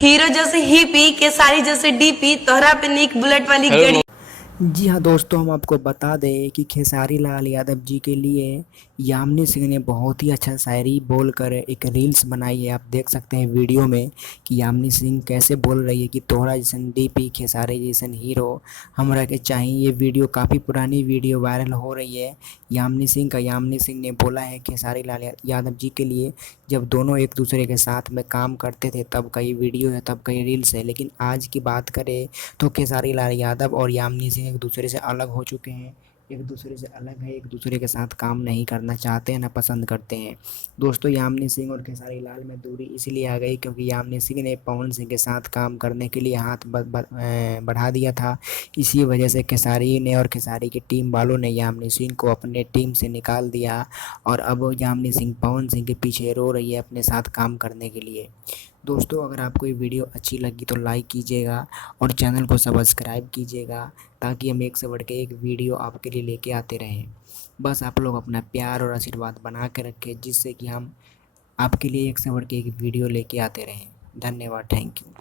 Hero जैसे ही P के सारी जैसे डीपी तोहरा पे निक बुलेट वाली गड़ी। जी हाँ दोस्तों, हम आपको बता दें कि खेसारी लाल यादव जी के लिए यामिनी सिंह ने बहुत ही अच्छा शायरी बोलकर एक रील्स बनाई है। आप देख सकते हैं वीडियो में कि यामिनी सिंह कैसे बोल रही है कि तोहरा जैसन डीपी खेसारी जैसन हीरो हमरा के चाहिए। ये वीडियो काफ़ी पुरानी वीडियो वायरल हो रही है यामिनी सिंह ने बोला है खेसारी लाल यादव जी के लिए, जब दोनों एक दूसरे के साथ में काम करते थे तब कई वीडियो है, तब कई रील्स है। लेकिन आज की बात करें तो खेसारी लाल यादव और यामिनी सिंह एक दूसरे से अलग हो चुके हैं। एक दूसरे से अलग है, एक दूसरे के साथ काम नहीं करना चाहते हैं, ना पसंद करते हैं। दोस्तों, यामिनी सिंह और खेसारी लाल में दूरी इसलिए आ गई क्योंकि यामिनी सिंह ने पवन सिंह के साथ काम करने के लिए हाथ बढ़ा दिया था। इसी वजह से खेसारी ने और खेसारी की टीम वालों ने यामिनी सिंह को अपने टीम से निकाल दिया और अब यामिनी सिंह पवन सिंह के पीछे रो रही है अपने साथ काम करने के लिए। दोस्तों, अगर आपको ये वीडियो अच्छी लगी तो लाइक कीजिएगा और चैनल को सब्सक्राइब कीजिएगा ताकि हम एक से बढ़ के एक वीडियो आपके लिए लेके आते रहें। बस आप लोग अपना प्यार और आशीर्वाद बना के रखें जिससे कि हम आपके लिए एक से बढ़ के एक वीडियो लेके आते रहें। धन्यवाद, थैंक यू।